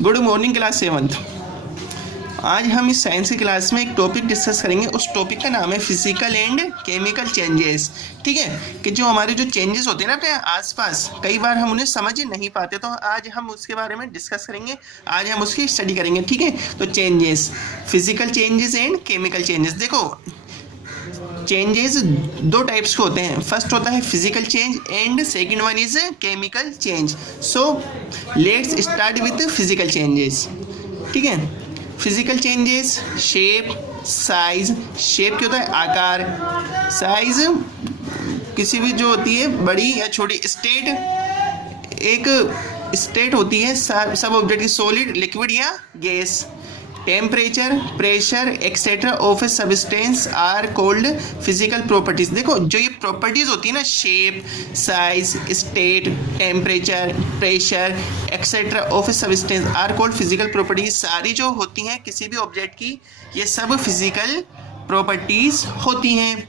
Good morning class seventh. आज हम इस साइंस की क्लास में एक टॉपिक डिस्कस करेंगे। उस टॉपिक का नाम है फिजिकल एंड केमिकल चेंजेस। ठीक है, कि जो हमारे जो चेंजेस होते हैं ना अपने आसपास, कई बार हम उन्हें समझ नहीं पाते, तो आज हम उसके बारे में डिस्कस करेंगे। आज हम उसकी स्टडी करेंगे। ठीक है, तो changes, physical changes and chemical changes. देखो, चेंजेस दो टाइप्स के होते हैं। फर्स्ट होता है physical change and second one is chemical change. So let's start with physical changes. ठीक है, physical changes, shape, size. Shape क्या होता है? आकार। साइज किसी भी जो होती है बड़ी या छोटी। स्टेट, एक स्टेट होती है सब ऑब्जेक्ट की, सॉलिड, लिक्विड या gas. Temperature, pressure etcetera of a substance are called physical properties. देखो, जो ये प्रॉपर्टीज होती है ना, shape, size, state, temperature, pressure etcetera of a substance are called physical properties. सारी जो होती हैं किसी भी ऑब्जेक्ट की, ये सब फिजिकल प्रॉपर्टीज होती हैं।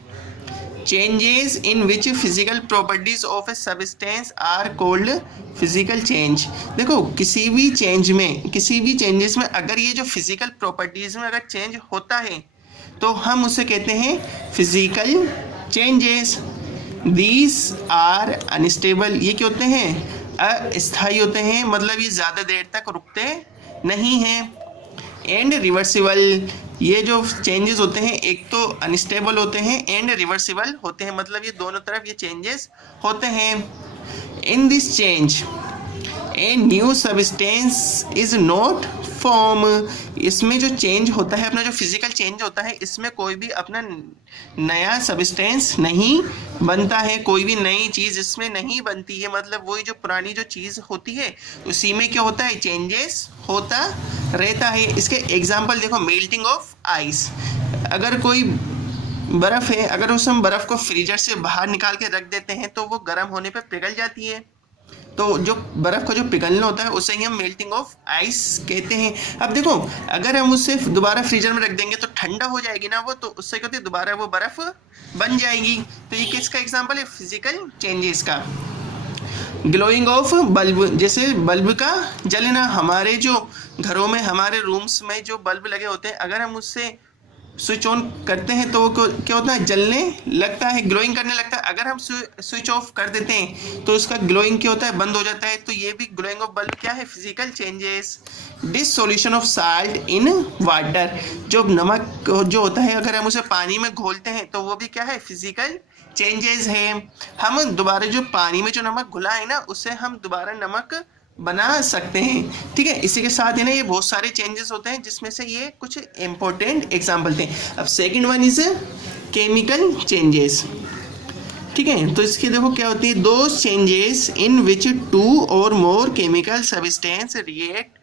Changes in which physical properties of a substance are called physical change. देखो, किसी भी चेंजेस में अगर ये जो फिजिकल प्रॉपर्टीज में अगर चेंज होता है तो हम उसे कहते हैं physical changes. These are unstable. ये क्या होते हैं? अस्थायी होते हैं, मतलब ये ज़्यादा देर तक रुकते नहीं हैं। And reversible. ये जो चेंजेस होते हैं एक तो अनस्टेबल होते हैं एंड रिवर्सिबल होते हैं, मतलब ये दोनों तरफ ये चेंजेस होते हैं। In this change A new substance is not form. इसमें जो चेंज होता है, अपना जो फिजिकल चेंज होता है, इसमें कोई भी अपना नया सब्सटेंस नहीं बनता है, कोई भी नई चीज़ इसमें नहीं बनती है। मतलब वही जो पुरानी जो चीज़ होती है उसी में क्या होता है? चेंजेस होता रहता है। इसके एग्जाम्पल देखो, मेल्टिंग ऑफ आइस। अगर कोई बर्फ़ है, अगर उस हम बर्फ़ को फ्रीजर से बाहर निकाल के रख देते हैं तो वो गर्म होने पे पिघल जाती है। तो जो बर्फ़ का जो पिघलना होता है उसे ही हम मेल्टिंग ऑफ आइस कहते हैं। अब देखो, अगर हम उसे दोबारा फ्रीजर में रख देंगे तो ठंडा हो जाएगी ना वो, तो उससे क्या होती है? दोबारा वो बर्फ़ बन जाएगी। तो ये किसका एग्जाम्पल है? फिजिकल चेंजेस का। ग्लोइंग ऑफ बल्ब, जैसे बल्ब का जलना। हमारे जो घरों में, हमारे रूम्स में जो बल्ब लगे होते हैं, अगर हम उससे स्विच ऑन करते हैं तो वो क्या होता है? जलने लगता है, ग्लोइंग करने लगता है। अगर हम स्विच ऑफ कर देते हैं तो उसका ग्लोइंग क्या होता है? बंद हो जाता है। तो ये भी ग्लोइंग ऑफ बल्ब क्या है? Physical changes. Dissolution of salt in water. जो नमक जो होता है, अगर हम उसे पानी में घोलते हैं तो वो भी क्या है? फिजिकल चेंजेस है। हम दोबारा जो पानी में जो नमक घुला है ना, उससे हम दोबारा नमक बना सकते हैं। ठीक है, इसी के साथ है ना, ये बहुत सारे चेंजेस होते हैं जिसमें से ये कुछ इंपॉर्टेंट एग्जांपल थे। अब second one is chemical changes. ठीक है, तो इसकी देखो क्या होती है? दो चेंजेस इन विच टू और more chemical substance react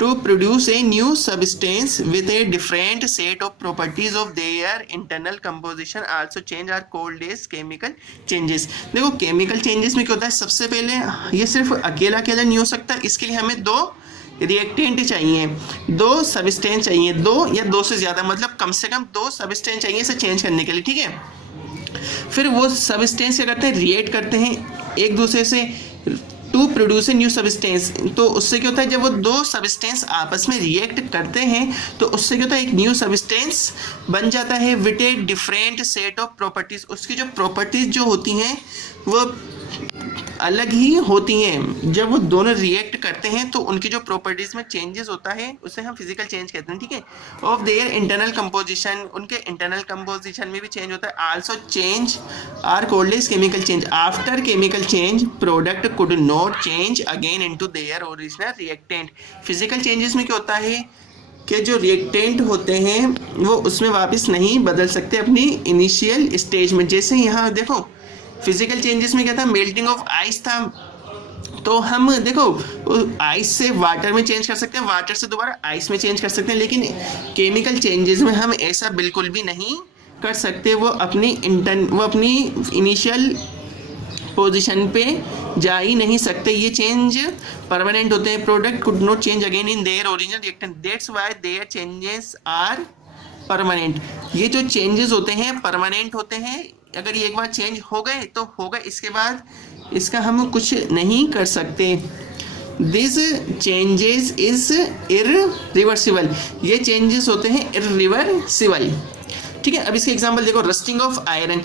to produce a new substance with a different set of properties of their internal composition also change are called as chemical changes। देखो, केमिकल चेंजेस में क्या होता है? सबसे पहले ये सिर्फ अकेला अकेला नहीं हो सकता, इसके लिए हमें दो रिएक्टेंट चाहिए, दो सब्सटेंस चाहिए, दो या दो से ज़्यादा, मतलब कम से कम दो सब्सटेंस चाहिए इसे चेंज करने के लिए। ठीक है, फिर वो सब्सटेंस क्या करते हैं? रिएक्ट करते हैं एक दूसरे से to produce a new substance. तो उससे क्या होता है? जब वो दो सब्सटेंस आपस में रिएक्ट करते हैं तो उससे क्या होता है? एक न्यू सब्सटेंस बन जाता है with a different set of properties. उसकी जो प्रॉपर्टीज जो होती हैं वो अलग ही होती हैं। जब वो दोनों रिएक्ट करते हैं तो उनकी जो प्रॉपर्टीज में चेंजेस होता है उसे हम फिजिकल चेंज कहते हैं। ठीक है, ऑफ देयर इंटरनल कंपोजिशन, उनके इंटरनल कंपोजिशन में भी चेंज होता है। Also change are called as chemical change. After chemical change product could not change again into their original reactant. Physical changes में क्या होता है कि जो रिएक्टेंट होते हैं वो उसमें वापस नहीं बदल सकते अपनी इनिशियल स्टेज में। जैसे यहाँ देखो, फिजिकल चेंजेस में क्या था? मेल्टिंग ऑफ आइस था, तो हम देखो आइस से वाटर में चेंज कर सकते हैं, वाटर से दोबारा आइस में चेंज कर सकते हैं। लेकिन केमिकल चेंजेस में हम ऐसा बिल्कुल भी नहीं कर सकते। वो अपनी इनिशियल पोजीशन पे जा ही नहीं सकते। ये चेंज परमानेंट होते हैं। Product could not change again in their original reactant, that's why their changes are permanent. ये जो चेंजेस होते हैं परमानेंट होते हैं। अगर ये एक बार चेंज हो गए तो हो गए, इसके बाद इसका हम कुछ नहीं कर सकते। दिस चेंजेस इज इररिवर्सिबल, ये चेंजेस होते हैं इररिवर्सिबल। ठीक है, अब इसके एग्जांपल देखो, rusting of iron.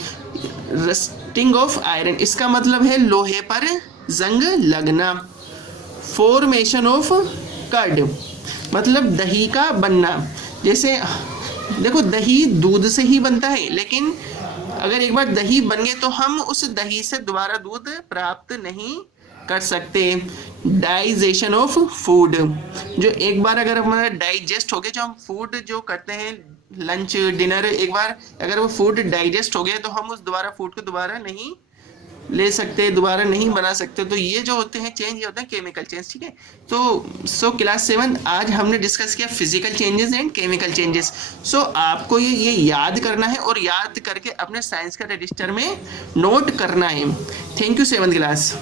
Rusting of iron इसका मतलब है लोहे पर जंग लगना। फॉर्मेशन ऑफ कर्ड मतलब दही का बनना। जैसे देखो, दही दूध से ही बनता है, लेकिन अगर एक बार दही बन गए तो हम उस दही से दोबारा दूध प्राप्त नहीं कर सकते। डाइजेशन ऑफ फूड, जो एक बार अगर हमारा डाइजेस्ट हो गया, जो हम फूड जो करते हैं लंच डिनर, एक बार अगर वो फूड डाइजेस्ट हो गया तो हम उस दोबारा फूड को दोबारा नहीं ले सकते, दोबारा नहीं बना सकते। तो ये जो होते हैं चेंज, ये होते हैं केमिकल चेंज। ठीक है, तो क्लास 7 आज हमने डिस्कस किया physical changes and chemical changes. आपको ये याद करना है और याद करके अपने साइंस का रजिस्टर में नोट करना है। Thank you 7th class.